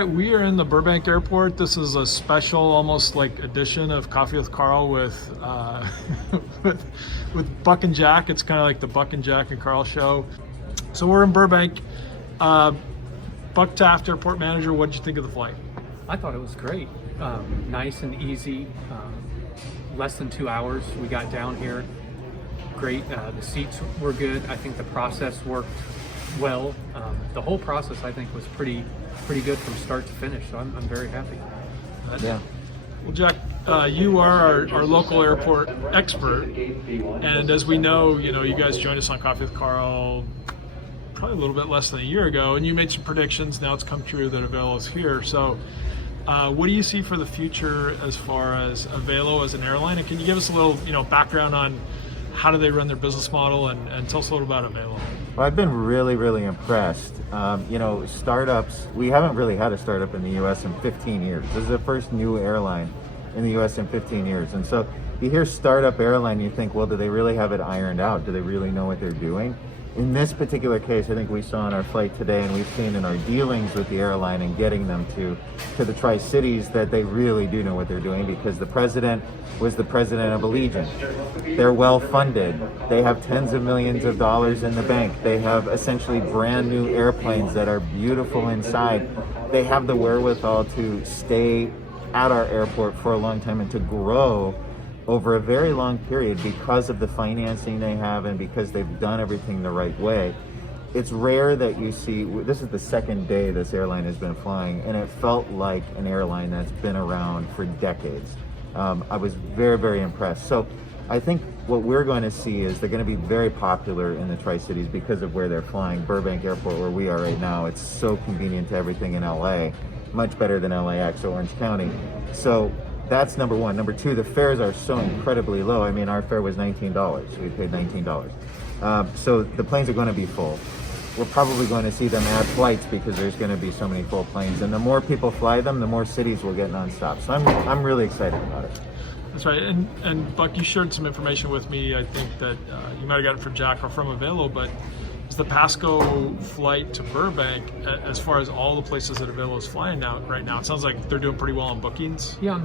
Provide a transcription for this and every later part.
right, we are in the Burbank Airport. This is a special, almost like edition of Coffee with Carl with with Buck and Jack. It's kind of like the Buck and Jack and Carl show. So we're in Burbank. Buck Taft, airport manager. What did you think of the flight? I thought it was great. Nice and easy. Less than 2 hours. We got down here. Great. The seats were good. I think the process worked well. The whole process, I think, was pretty good from start to finish. So I'm very happy. Yeah. Well, Jack, you are our local airport expert, and as we know, you guys joined us on Coffee with Carl probably a little bit less than a year ago, and you made some predictions. Now it's come true that Avelo is here. So what do you see for the future as far as Avelo as an airline? And can you give us a little background on how do they run their business model, and tell us a little about Avelo? Well, I've been really impressed. Startups, we haven't really had a startup in the U.S. in 15 years. This is the first new airline in the U.S. in 15 years. And so you hear startup airline, you think, well, do they really have it ironed out? Do they really know what they're doing? In this particular case, I think we saw on our flight today, and we've seen in our dealings with the airline and getting them to the Tri-Cities, that they really do know what they're doing, because the president was the president of Allegiant. They're well funded. They have tens of millions of dollars in the bank. They have essentially brand new airplanes that are beautiful inside. They have the wherewithal to stay at our airport for a long time and to grow over a very long period because of the financing they have and because they've done everything the right way. It's rare that you see, this is the second day this airline has been flying, and it felt like an airline that's been around for decades. I was very impressed. So I think what we're going to see is they're going to be very popular in the Tri-Cities because of where they're flying. Burbank Airport, where we are right now, it's so convenient to everything in LA, much better than LAX or Orange County. So that's number one. Number two, the fares are so incredibly low. I mean, our fare was $19. We paid $19. So the planes are going to be full. We're probably going to see them add flights because there's going to be so many full planes. And the more people fly them, the more cities will get nonstop. So I'm really excited about it. That's right. And Buck, you shared some information with me. I think that you might have got it from Jack or from Avelo, but is the Pasco flight to Burbank, as far as all the places that Avelo is flying now right now, it sounds like they're doing pretty well on bookings. Yeah,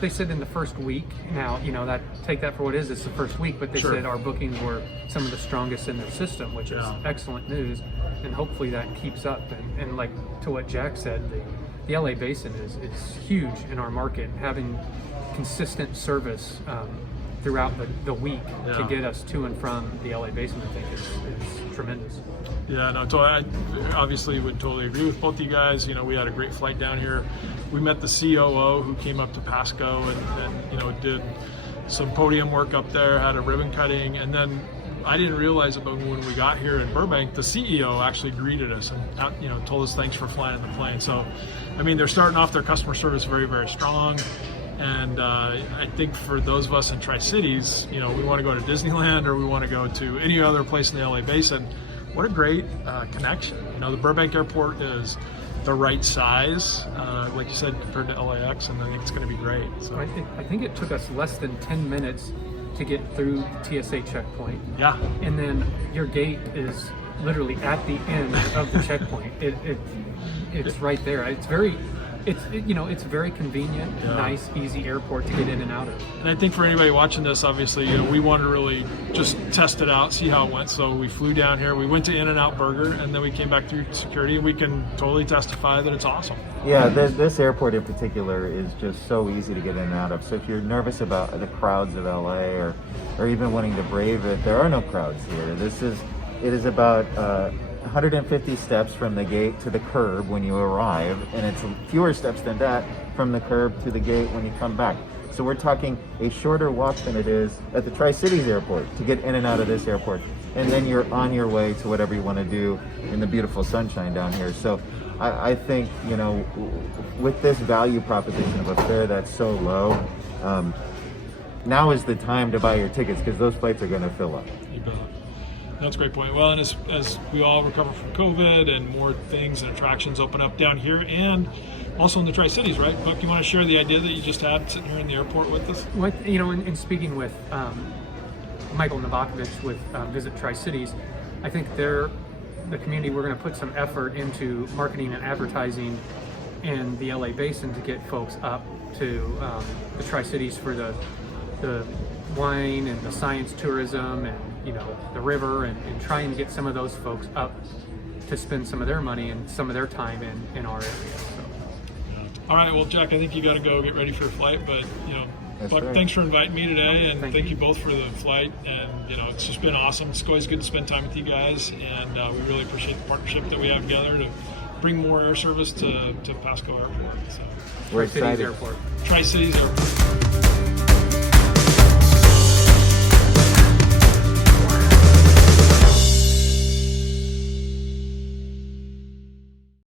they said in the first week. Now, that take that for what it is. It's the first week, but they Sure. said our bookings were some of the strongest in their system, which is excellent news, and hopefully that keeps up. And like to what Jack said, the LA basin is huge in our market. Having consistent service throughout the week to get us to and from the LA basin, I think is tremendous. Yeah, no, I obviously would totally agree with both of you guys. We had a great flight down here. We met the COO who came up to Pasco and did some podium work up there, had a ribbon cutting, and then I didn't realize it, but when we got here in Burbank, the CEO actually greeted us and told us thanks for flying the plane. So, I mean, they're starting off their customer service very strong. And I think for those of us in Tri-Cities, we want to go to Disneyland or we want to go to any other place in the LA basin. What a great connection. The Burbank Airport is the right size, like you said, compared to LAX, and I think it's going to be great. So I think it took us less than 10 minutes to get through TSA checkpoint. Yeah. And then your gate is literally at the end of the checkpoint. It's right there. It's very convenient, nice, easy airport to get in and out of. And I think for anybody watching this, obviously, we wanted to really just test it out, see how it went. So we flew down here, we went to In-N-Out Burger, and then we came back through security, and we can totally testify that it's awesome. Yeah, this airport in particular is just so easy to get in and out of. So if you're nervous about the crowds of LA or even wanting to brave it, there are no crowds here. It is about 150 steps from the gate to the curb when you arrive, and it's fewer steps than that from the curb to the gate when you come back. So we're talking a shorter walk than it is at the Tri-Cities airport to get in and out of this airport. And then you're on your way to whatever you want to do in the beautiful sunshine down here. So I think, with this value proposition of a fare that's so low, now is the time to buy your tickets because those flights are going to fill up. You bet. That's a great point. Well, and as we all recover from COVID and more things and attractions open up down here and also in the Tri-Cities, right? Buck, you want to share the idea that you just had sitting here in the airport with us? In speaking with Michael Novakovich with Visit Tri-Cities, I think the community, we're going to put some effort into marketing and advertising and the LA Basin to get folks up to the Tri-Cities for the wine and the science tourism and, you know, the river, and try and get some of those folks up to spend some of their money and some of their time in our area. So. All right, well, Jack, I think you got to go get ready for a flight, but, you know, Buck, right. thanks for inviting me today, and Thank thank you. you both for the flight. And, you know, it's just been awesome. It's always good to spend time with you guys, and we really appreciate the partnership that we have together to bring more air service to Pasco Airport. So, We're Tri-Cities excited. Airport. Tri-Cities Airport.